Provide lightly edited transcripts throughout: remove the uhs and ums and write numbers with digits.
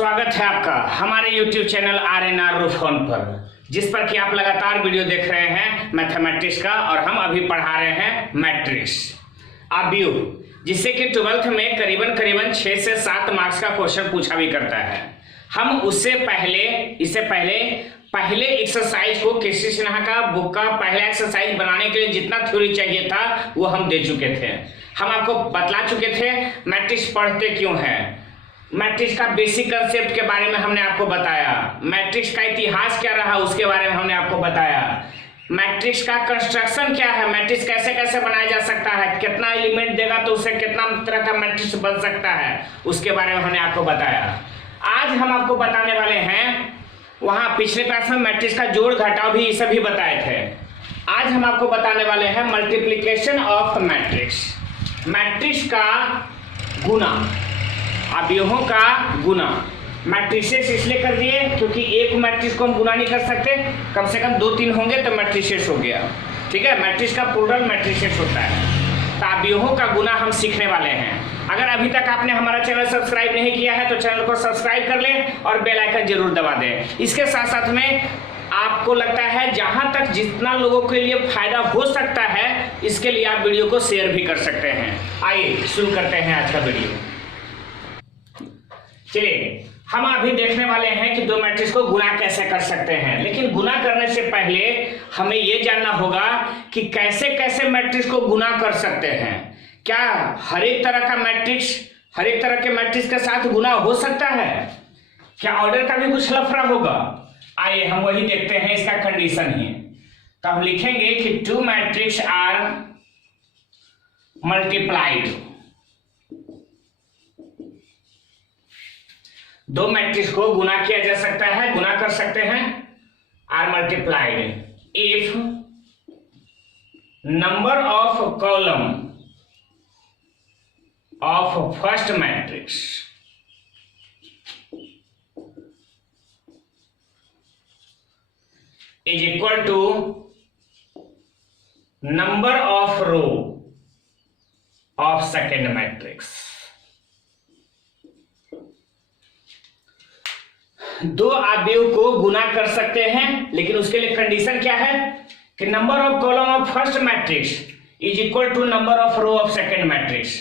स्वागत है आपका हमारे YouTube चैनल RNR रूफोन पर, जिस पर कि आप लगातार वीडियो देख रहे हैं मैथमेटिक्स का। और हम अभी पढ़ा रहे हैं मैट्रिक्स अवयव, जिससे कि 12th में करीबन 6 से 7 मार्क्स का क्वेश्चन पूछा भी करता है। हम इससे पहले एक्सरसाइज को केसी सिन्हा का बुक का पहला एक्सरसाइज बनाने के लिए जितना थ्योरी चाहिए था वो हम दे चुके थे। हम आपको बतला चुके थे मैट्रिक्स पढ़ते क्यों है, मैट्रिक्स का बेसिक कंसेप्ट के बारे में हमने आपको बताया, मैट्रिक्स का इतिहास क्या रहा उसके बारे में हमने आपको बताया, मैट्रिक्स का कंस्ट्रक्शन क्या है, मैट्रिक्स कैसे कैसे बनाया जा सकता है, कितना एलिमेंट देगा तो उससे कितना तरह का मैट्रिक्स बन सकता है, उसके बारे में हमने आपको बताया। आज हम आपको बताने वाले हैं, वहां पिछले क्लास में मैट्रिक्स का जोड़ घटाव भी सभी बताए थे। आज हम आपको बताने वाले हैं मल्टीप्लिकेशन ऑफ मैट्रिक्स, मैट्रिक्स का गुना, अवयवों का गुना। मैट्रिसेस इसलिए कर दिए क्योंकि एक मैट्रिक्स को हम गुना नहीं कर सकते, कम से कम 2-3 होंगे तो मैट्रिसेस हो गया। ठीक है, मैट्रिक्स का प्लूरल मैट्रिसेस होता है। तो अवयवों का गुना हम सीखने वाले हैं। अगर अभी तक आपने हमारा चैनल सब्सक्राइब नहीं किया है तो चैनल को सब्सक्राइब कर लें और बेल आइकन जरूर दबा दें। इसके साथ साथ में आपको लगता है जहां तक जितना लोगों के लिए फायदा हो सकता है, इसके लिए आप वीडियो को शेयर भी कर सकते हैं। आइए शुरू करते हैं आज का वीडियो। चलिए, हम अभी देखने वाले हैं कि दो मैट्रिक्स को गुना कैसे कर सकते हैं। लेकिन गुना करने से पहले हमें यह जानना होगा कि कैसे कैसे मैट्रिक्स को गुना कर सकते हैं। क्या हर एक तरह के मैट्रिक्स के साथ गुना हो सकता है? क्या ऑर्डर का भी कुछ लफड़ा होगा? आइए हम वही देखते हैं, इसका कंडीशन ही। तो हम लिखेंगे कि 2 मैट्रिक्स आर मल्टीप्लाइड, दो मैट्रिक्स को गुना किया जा सकता है, गुना कर सकते हैं, or multiplied if number of column of first matrix is equal to number of row of second matrix. दो अवयव को गुना कर सकते हैं, लेकिन उसके लिए कंडीशन क्या है कि number of column of first matrix is equal to number of row of second matrix.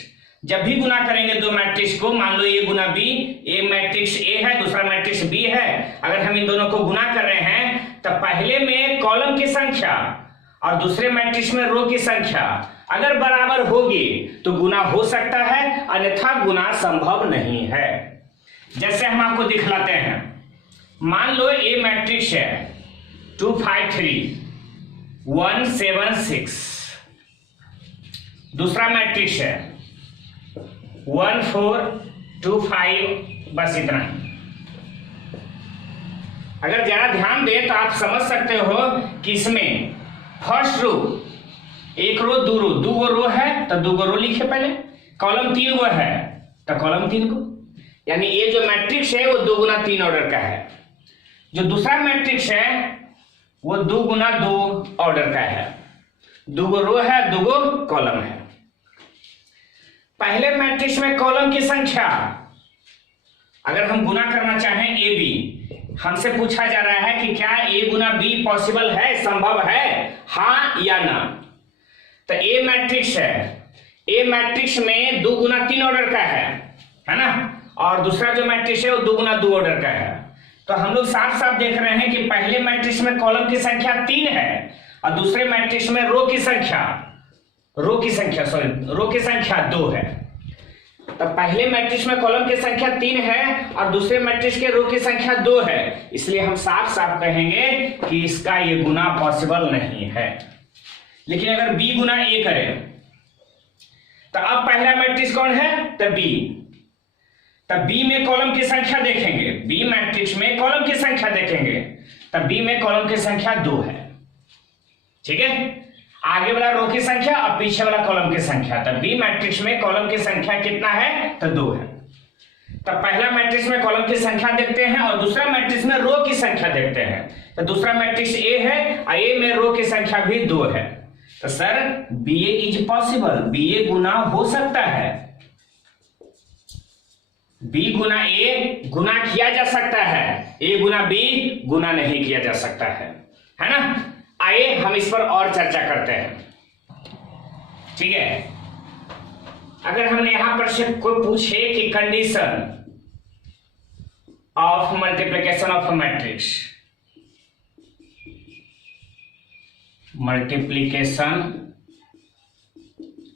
जब भी गुना करेंगे दो मैट्रिक्स को, मान लो ये गुना बी, ए मैट्रिक्स ए है, दूसरा मैट्रिक्स बी है, अगर हम इन दोनों को गुना कर रहे हैं तो पहले में कॉलम की संख्या और दूसरे मैट्रिक्स में रो की संख्या अगर बराबर होगी तो गुना हो सकता है, अन्यथा गुना संभव नहीं है। जैसे हम आपको दिखलाते हैं, मान लो ए मैट्रिक्स है 2 5 3 1 7 6, दूसरा मैट्रिक्स है 1 4 2 5, बस इतना ही। अगर जरा ध्यान दे तो आप समझ सकते हो कि इसमें फर्स्ट रो, एक रो दो रो है तो 2 रो लिखे पहले, कॉलम 3 गो है तो कॉलम 3 गो, यानी ये जो मैट्रिक्स है वो 2 गुना 3 ऑर्डर का है। जो दूसरा मैट्रिक्स है वो 2 गुना 2 ऑर्डर का है, 2 गो रो है 2 गो कॉलम है। पहले मैट्रिक्स में कॉलम की संख्या अगर हम गुना करना चाहें ए बी, हमसे पूछा जा रहा है कि क्या ए गुना बी पॉसिबल है, संभव है, हाँ या ना। तो ए मैट्रिक्स है, ए मैट्रिक्स में 2 गुना 3 ऑर्डर का है ना, और दूसरा जो मैट्रिक्स है वो 2 गुना 2 ऑर्डर का है। तो हम लोग साफ साफ देख रहे हैं कि पहले मैट्रिक्स में कॉलम की संख्या 3 है और दूसरे मैट्रिक्स में रो की संख्या 2 है। तो पहले मैट्रिक्स में कॉलम की संख्या 3 है और दूसरे मैट्रिक्स के रो की संख्या 2 है, इसलिए हम साफ साफ कहेंगे कि इसका ये गुना पॉसिबल नहीं है। लेकिन अगर बी गुना ए करें तो अब पहला मैट्रिक्स कौन है, तो बी। तब बी में कॉलम की संख्या देखेंगे, बी मैट्रिक्स में कॉलम की संख्या देखेंगे, तब बी में कॉलम की संख्या 2 है। ठीक है, आगे वाला रो की संख्या और पीछे वाला कॉलम की संख्या, तब बी मैट्रिक्स में कॉलम की संख्या कितना है, तो 2 है। तब पहला मैट्रिक्स में कॉलम की संख्या देखते हैं और दूसरा मैट्रिक्स में रो की संख्या देखते हैं। तो दूसरा मैट्रिक्स ए है और ए में रो की संख्या भी 2 है। तो sir B A is possible, B A गुना हो सकता है। बी गुना ए गुना किया जा सकता है, ए गुना बी गुना नहीं किया जा सकता है ना। आइए हम इस पर और चर्चा करते हैं, ठीक है। अगर हमने यहां पर से कोई पूछे कि condition of multiplication of matrix, multiplication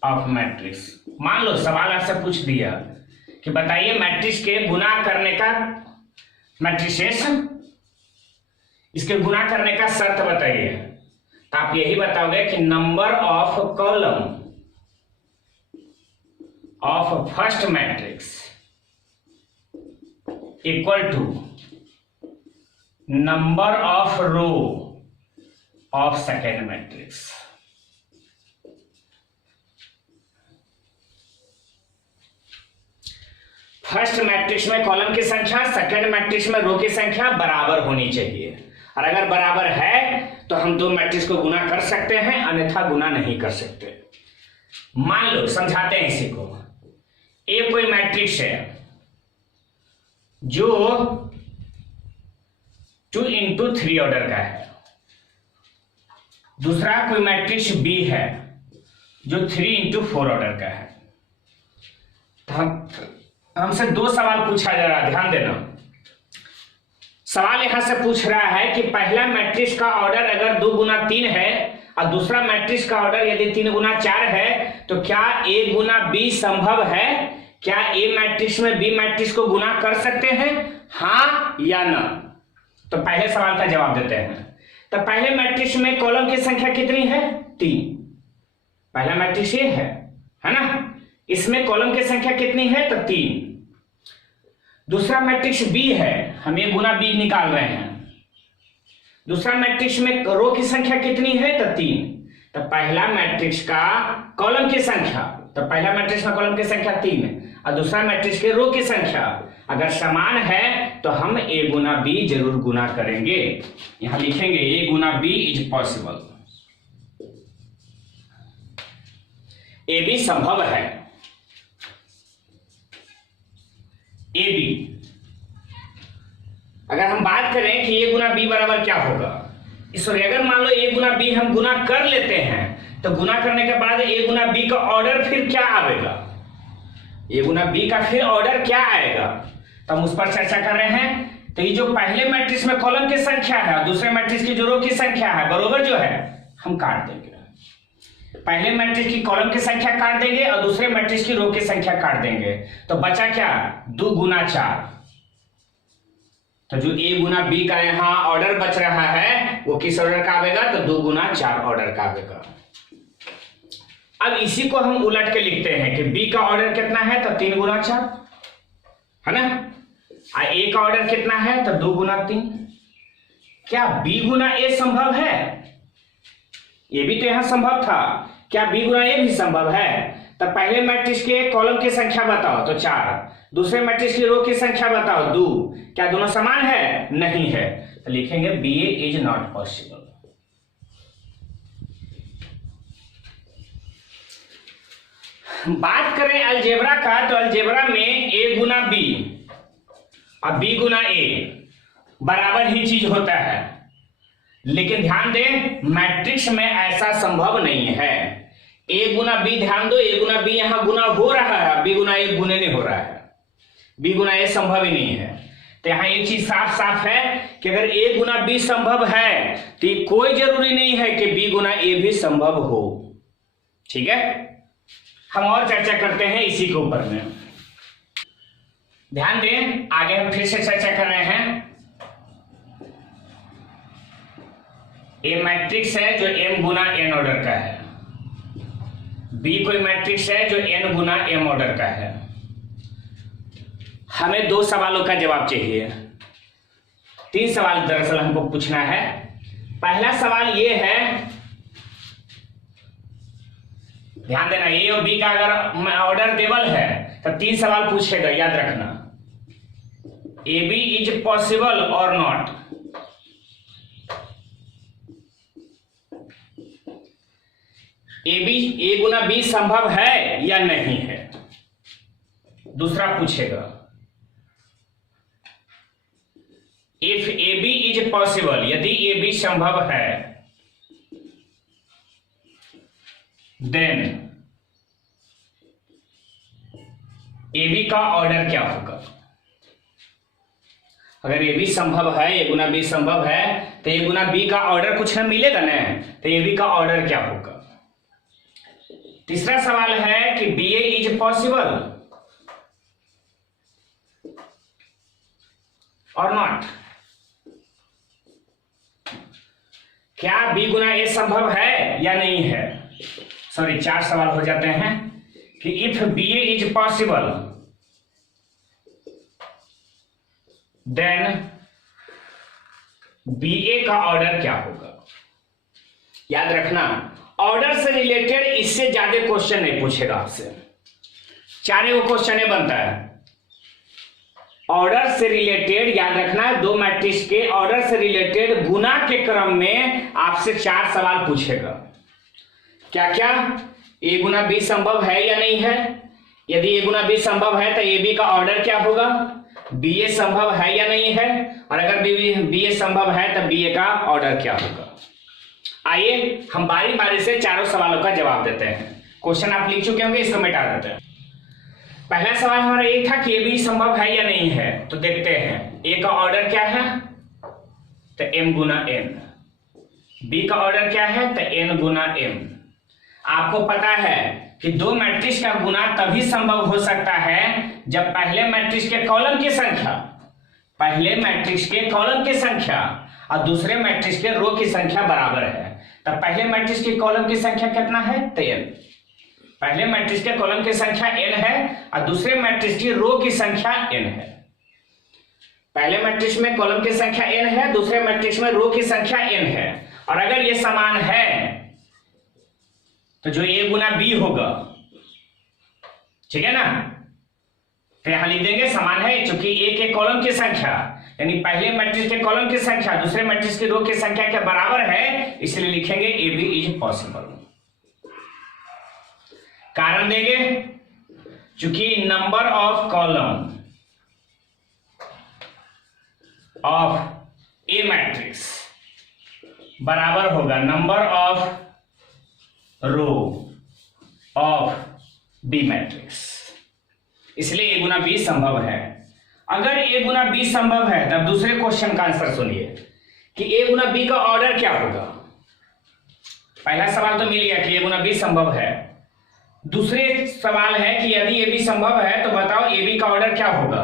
of matrix, मान लो सवाल आपसे पूछ दिया कि बताइए मैट्रिक्स के गुना करने का, मैट्रिसेस इसके गुना करने का शर्त बताइए, तो आप यही बताओगे कि number of column of first matrix equal to number of row of second matrix. First matrix में कॉलम की संख्या सेकेंड मैट्रिक्स में रो की संख्या बराबर होनी चाहिए, और अगर बराबर है तो हम दो मैट्रिक्स को गुना कर सकते हैं, अन्यथा गुना नहीं कर सकते। मान लो समझाते हैं इसी को, एक कोई मैट्रिक्स है जो 2 into 3 ऑर्डर का है, दूसरा कोई मैट्रिक्स बी है जो 3 into 4 ऑर्डर का है। तो हमसे दो सवाल पूछा जा रहा है, ध्यान देना। सवाल यहां से पूछ रहा है कि पहला मैट्रिक्स का ऑर्डर अगर 2 गुना 3 है और दूसरा मैट्रिक्स का ऑर्डर यदि 3 गुना 4 है, तो क्या ए गुना बी संभव है? क्या ए मैट्रिक्स में बी मैट्रिक्स को गुना कर सकते हैं, हाँ या ना? तो पहले सवाल का जवाब देते हैं। तो पहले मैट्रिक्स में कॉलम की संख्या कितनी है? 3। पहला मैट्रिक्स ये है ना, इसमें कॉलम की संख्या कितनी है? तो 3। दूसरा मैट्रिक्स बी है, हम ये गुना बी निकाल रहे हैं। दूसरा मैट्रिक्स में रो की संख्या कितनी है? तो 3। तो पहला मैट्रिक्स का कॉलम की संख्या, तो पहला मैट्रिक्स में कॉलम की संख्या 3 और दूसरा मैट्रिक्स के रो की संख्या अगर समान है तो हम ए गुना बी जरूर गुना करेंगे। यहां लिखेंगे ए गुना B is possible, A B संभव है। ए बी, अगर हम बात करें कि ए गुना बी बराबर क्या होगा, सॉरी अगर मान लो ए गुना बी हम गुना कर लेते हैं, तो गुना करने के बाद ए गुना बी का ऑर्डर फिर क्या आएगा? ए गुना बी का फिर ऑर्डर क्या आएगा, तो हम उस पर चर्चा कर रहे हैं। तो ये जो पहले मैट्रिक्स में कॉलम की संख्या है और दूसरे मैट्रिक्स की जो रो की संख्या है, बरोबर जो है हम काट देंगे। पहले मैट्रिक्स की कॉलम की संख्या काट देंगे और दूसरे मैट्रिक्स की रो की संख्या काट देंगे, तो बचा क्या? 2 गुना 4। तो जो ए गुना बी का यहां ऑर्डर बच रहा है वो किस ऑर्डर का आएगा? तो 2 गुना 4 ऑर्डर का आएगा। अब इसी को हम उलट के लिखते हैं कि बी का ऑर्डर कितना है? तो 3 गुना 4 है ना, और ए का ऑर्डर कितना है? तो 2 गुना 3। क्या बी गुना ए संभव है? ये भी तो यहां संभव था, क्या बी गुना ए भी संभव है? तो पहले मैट्रिक्स के कॉलम की संख्या बताओ तो 4, दूसरे मैट्रिक्स की रो की संख्या बताओ 2, क्या दोनों समान है? नहीं है, तो लिखेंगे B A is not possible. बात करें अलजेब्रा का, तो अलजेब्रा में ए गुना बी और बी गुना ए बराबर ही चीज होता है, लेकिन ध्यान दें मैट्रिक्स में ऐसा संभव नहीं है। ए गुना बी, ध्यान दो, ए गुना बी यहां गुना हो रहा है, बी गुना ए गुने नहीं हो रहा है, बी गुना ए संभव ही नहीं है। तो यहां एक चीज साफ साफ है कि अगर ए गुना बी संभव है तो ये कोई जरूरी नहीं है कि बी गुना ए भी संभव हो। ठीक है, हम और चर्चा करते हैं इसी के ऊपर में। ध्यान दें, आगे हम फिर से चर्चा कर रहे हैं। ए मैट्रिक्स है जो m गुना n ऑर्डर का है, बी कोई मैट्रिक्स है जो n गुना m ऑर्डर का है। हमें 2 सवालों का जवाब चाहिए, 3 सवाल दरअसल हमको पूछना है। पहला सवाल ये है, ध्यान देना, ए और बी का अगर ऑर्डर टेबल है तो 3 सवाल पूछेगा, याद रखना। ए बी इज पॉसिबल और नॉट, ए गुना बी संभव है या नहीं है, दूसरा पूछेगा। If A B is possible, यदि ए बी संभव है, देन ए बी का ऑर्डर क्या होगा। अगर ए बी संभव है, ए गुना बी संभव है, तो ए गुना बी का ऑर्डर कुछ ना मिलेगा ना, तो ए बी का ऑर्डर क्या होगा। तीसरा सवाल है कि बी ए इज पॉसिबल और नॉट, क्या बी गुना ए संभव है या नहीं है। सॉरी, 4 सवाल हो जाते हैं कि if B A is possible then B A का ऑर्डर क्या होगा। याद रखना, ऑर्डर से रिलेटेड इससे ज्यादा क्वेश्चन नहीं पूछेगा आपसे, 4 क्वेश्चन बनता है ऑर्डर से रिलेटेड। याद रखना, 2 मैट्रिक्स के ऑर्डर से रिलेटेड गुना के क्रम में आपसे 4 सवाल पूछेगा। क्या क्या, ए गुना बी संभव है या नहीं है, यदि ए गुना बी संभव है तो ए बी का ऑर्डर क्या होगा, बी ए संभव है या नहीं है, और अगर बी ए संभव है तो बी ए का ऑर्डर क्या होगा। आइए हम बारी बारी से 4 सवालों का जवाब देते हैं। क्वेश्चन आप लिख चुके होंगे, इसको मिटा देते हैं। पहला सवाल हमारा ये था कि ए बी संभव है या नहीं है, तो देखते हैं ए का ऑर्डर क्या है, तो m गुना n, बी का ऑर्डर क्या है, तो n गुना m। आपको पता है कि 2 मैट्रिक्स का गुना तभी संभव हो सकता है जब पहले मैट्रिक्स के कॉलम की संख्या और दूसरे मैट्रिक्स के रो की संख्या बराबर है। तब पहले मैट्रिक्स के कॉलम की संख्या कितना है, तो n। पहले मैट्रिक्स के कॉलम की संख्या n है और दूसरे मैट्रिक्स की रो की संख्या n है। पहले मैट्रिक्स में कॉलम की संख्या n है, दूसरे मैट्रिक्स में रो की संख्या n है, और अगर ये समान है तो जो a गुना b होगा, ठीक है ना, तो यहां लिख देंगे समान है, चूंकि a के कॉलम की संख्या यानी पहले मैट्रिक्स के कॉलम की संख्या दूसरे मैट्रिक्स की रो की संख्या के बराबर है, इसलिए लिखेंगे ए बी इज पॉसिबल। कारण देंगे, चूंकि number of column of A matrix बराबर होगा number of row of B matrix, इसलिए ए गुना बी संभव है। अगर ए गुना बी संभव है तब दूसरे क्वेश्चन का आंसर सुनिए कि ए गुना बी का ऑर्डर क्या होगा। पहला सवाल तो मिल गया कि ए गुना बी संभव है, दूसरे सवाल है कि यदि ए बी संभव है तो बताओ ए बी का ऑर्डर क्या होगा।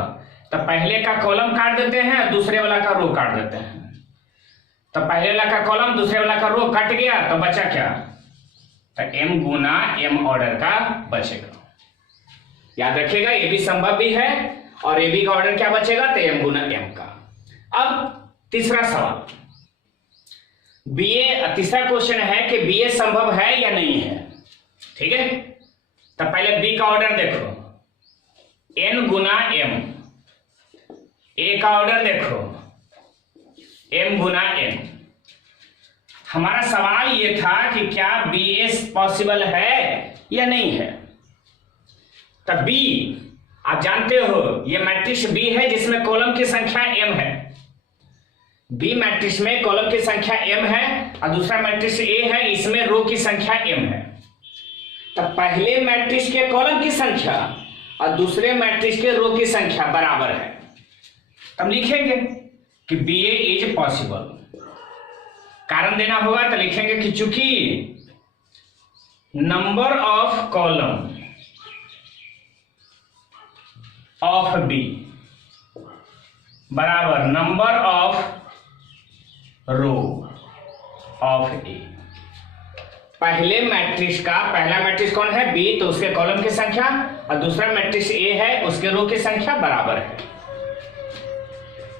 तो पहले का कॉलम काट देते हैं, दूसरे वाला का रो काट देते हैं। तो पहले वाला का कॉलम दूसरे वाला का रो कट गया, तो बचा क्या, तो m गुना m ऑर्डर का बचेगा। याद रखिएगा, ए बी संभव भी है और ए बी का ऑर्डर क्या बचेगा, तो m गुना m का। अब तीसरा सवाल, तीसरा क्वेश्चन है कि बी ए संभव है या नहीं है, ठीक है। तो पहले बी का ऑर्डर देखो, n गुना m, ए का ऑर्डर देखो m गुना n। हमारा सवाल ये था कि क्या बी ए पॉसिबल है या नहीं है। तब बी आप जानते हो ये मैट्रिक्स बी है जिसमें कॉलम की संख्या m है। बी मैट्रिक्स में कॉलम की संख्या m है और दूसरा मैट्रिक्स ए है, इसमें रो की संख्या m है। तब पहले मैट्रिक्स के कॉलम की संख्या और दूसरे मैट्रिक्स के रो की संख्या बराबर है, तब लिखेंगे कि बी ए इज पॉसिबल। कारण देना होगा तो लिखेंगे कि चूंकि number of column of B बराबर number of row of A. पहले मैट्रिक्स का पहला मैट्रिक्स कौन है, बी, तो उसके कॉलम की संख्या और दूसरा मैट्रिक्स ए है, उसके रो की संख्या बराबर है।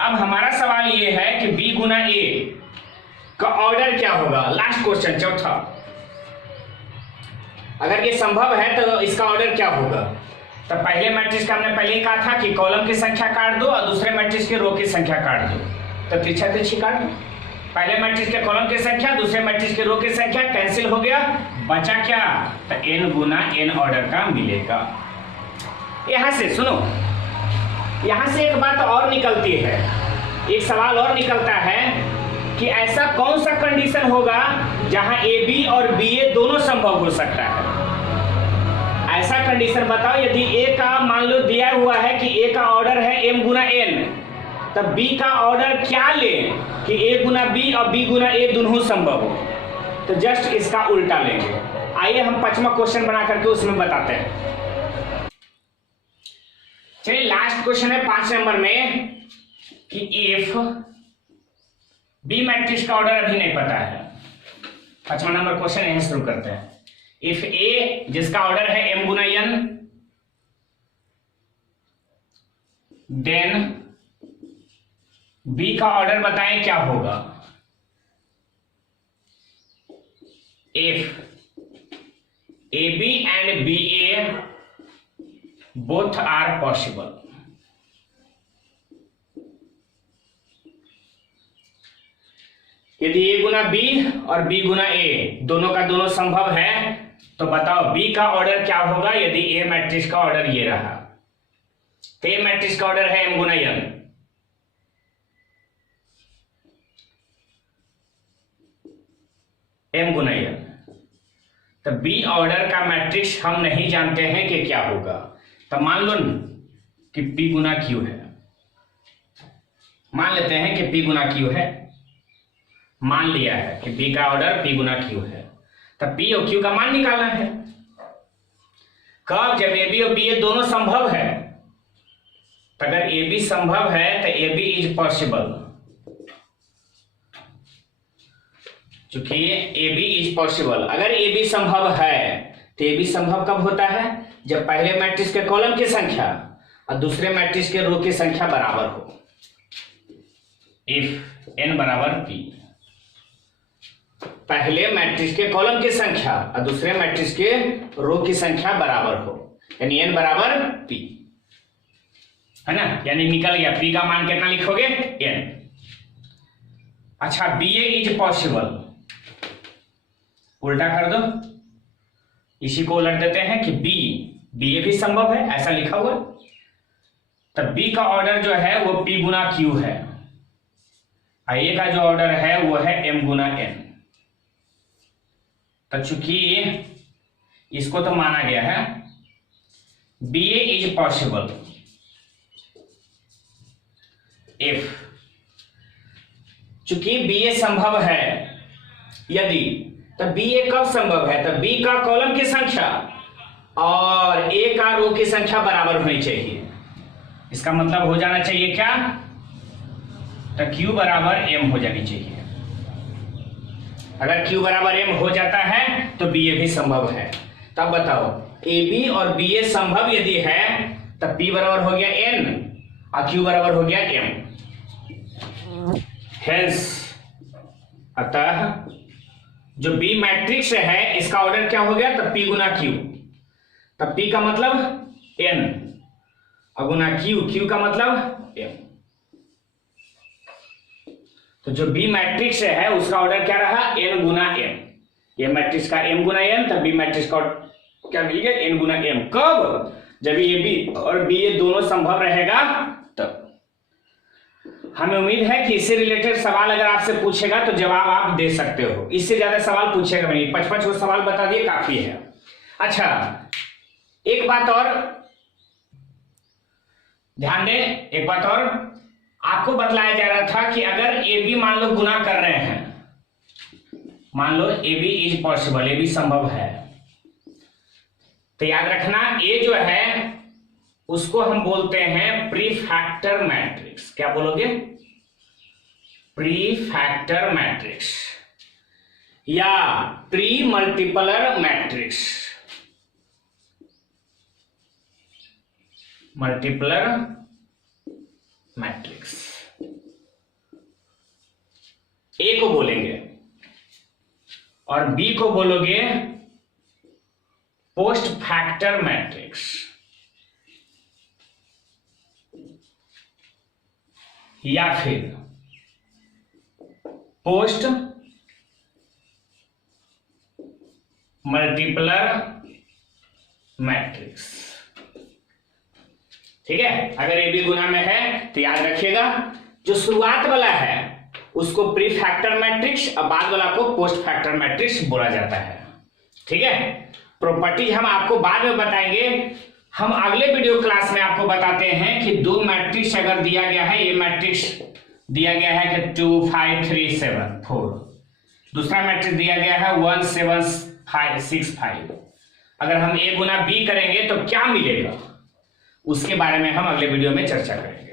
अब हमारा सवाल ये है कि बी गुना ए का ऑर्डर क्या होगा। लास्ट क्वेश्चन, चौथा, अगर ये संभव है तो इसका ऑर्डर क्या होगा। तो पहले मैट्रिक्स का हमने पहले ही कहा था कि कॉलम की संख्या काट दो और दूसरे मैट्रिक्स की रो की संख्या काट दो, तो तिरछा तिरछी काट दो। पहले मैट्रिक्स के कॉलम की संख्या दूसरे मैट्रिक्स की रो की संख्या कैंसिल हो गया, बचा क्या, तो n गुना n ऑर्डर का मिलेगा। यहां से सुनो, यहां से एक बात और निकलती है, एक सवाल और निकलता है कि ऐसा कौन सा कंडीशन होगा जहां ए बी और बी ए दोनों संभव हो सकता है। ऐसा कंडीशन बताओ, यदि ए का मान लो दिया हुआ है कि ए का ऑर्डर है m गुना n, तब बी का ऑर्डर क्या लें कि a गुना बी और b गुना a दोनों संभव हो। तो जस्ट इसका उल्टा लेंगे। आइए हम 5वां क्वेश्चन बना करके उसमें बताते हैं। चलिए लास्ट क्वेश्चन है 5 नंबर में कि इफ बी मैट्रिक्स का ऑर्डर अभी नहीं पता है। 5वां नंबर क्वेश्चन यहीं शुरू करते हैं। इफ ए जिसका ऑर्डर है m गुना n, देन बी का ऑर्डर बताएं क्या होगा। If A B and B A both are possible, यदि ए गुना बी और बी गुना ए दोनों का दोनों संभव है, तो बताओ बी का ऑर्डर क्या होगा यदि ए मैट्रिक्स का ऑर्डर ये रहा। तो ए मैट्रिक्स का ऑर्डर है m गुना n, m गुना n। तो बी ऑर्डर का मैट्रिक्स हम नहीं जानते हैं कि क्या होगा। तो मान लो कि p गुना q है, मान लेते हैं कि p गुना q है, मान लिया है कि b का ऑर्डर p गुना q है। तब p और q का मान निकालना है। कब? जब a b और b a दोनों संभव है। तो अगर a b संभव है तो a b इज पॉसिबल। चूंकि a b इज पॉसिबल, अगर a b संभव है तो a b संभव कब होता है? जब पहले मैट्रिक्स के कॉलम की संख्या और दूसरे मैट्रिक्स के रो की संख्या बराबर हो। इफ n बराबर p, पहले मैट्रिक्स के कॉलम की संख्या और दूसरे मैट्रिक्स के रो की संख्या बराबर हो, यानी n बराबर p, है ना। यानी निकल गया p का मान कितना लिखोगे? n। अच्छा, बी ए इज पॉसिबल, उल्टा कर दो, इसी को उलट देते हैं कि बी ए भी संभव है, ऐसा लिखा हुआ। तब बी का ऑर्डर जो है वो p गुना q है, और ए का जो ऑर्डर है वो है m गुना n। तो चूंकि इसको तो माना गया है B A is possible if, चूंकि बी ए संभव है यदि, तब बी ए कब संभव है? तब बी का कॉलम की संख्या और ए का रो की संख्या बराबर होनी चाहिए। इसका मतलब हो जाना चाहिए क्या? तो q बराबर m हो जानी चाहिए। अगर q बराबर m हो जाता है तो बी ए भी संभव है। तब बताओ ए बी और बी ए संभव यदि है तब p बराबर हो गया n और q बराबर हो गया m। हेंस अतः जो b मैट्रिक्स है इसका ऑर्डर क्या हो गया? तब p गुना q, तब p का मतलब n और गुना q का मतलब m। तो जो b मैट्रिक्स है उसका ऑर्डर क्या रहा? n गुना m। ये मैट्रिक्स का m गुना n, तब b मैट्रिक्स का क्या मिल गया? n गुना m। कब? जब ये b और b ये दोनों संभव रहेगा तब। हमें उम्मीद है कि इससे रिलेटेड सवाल अगर आपसे पूछेगा तो जवाब आप दे सकते हो। इससे ज्यादा सवाल पूछेगा नहीं, 55 को सवाल बता दिए काफी है। अच्छा, एक बात और ध्यान दें, एक बात और आपको बतलाया जा रहा था कि अगर ए बी मान लो गुना कर रहे हैं, मान लो A B is possible, A B संभव है, तो याद रखना ए जो है उसको हम बोलते हैं प्रीफैक्टर मैट्रिक्स। क्या बोलोगे? प्रीफैक्टर मैट्रिक्स या प्री मल्टीपलर मैट्रिक्स, मल्टीपलर मैट्रिक्स ए को बोलेंगे और बी को बोलोगे पोस्ट फैक्टर मैट्रिक्स या फिर पोस्ट मल्टीपलर मैट्रिक्स। ठीक है, अगर ए बी गुना में है तो याद रखिएगा जो शुरुआत वाला है उसको प्री फैक्टर मैट्रिक्स और बाद वाला को पोस्ट फैक्टर मैट्रिक्स बोला जाता है। ठीक है, प्रॉपर्टीज हम आपको बाद में बताएंगे। हम अगले वीडियो क्लास में आपको बताते हैं कि दो मैट्रिक्स अगर दिया गया है, ये मैट्रिक्स दिया गया है कि 2 5 3 7 4, दूसरा मैट्रिक्स दिया गया है 1 7 5 6 5, अगर हम a गुना b करेंगे तो क्या मिलेगा, उसके बारे में हम अगले वीडियो में चर्चा करेंगे।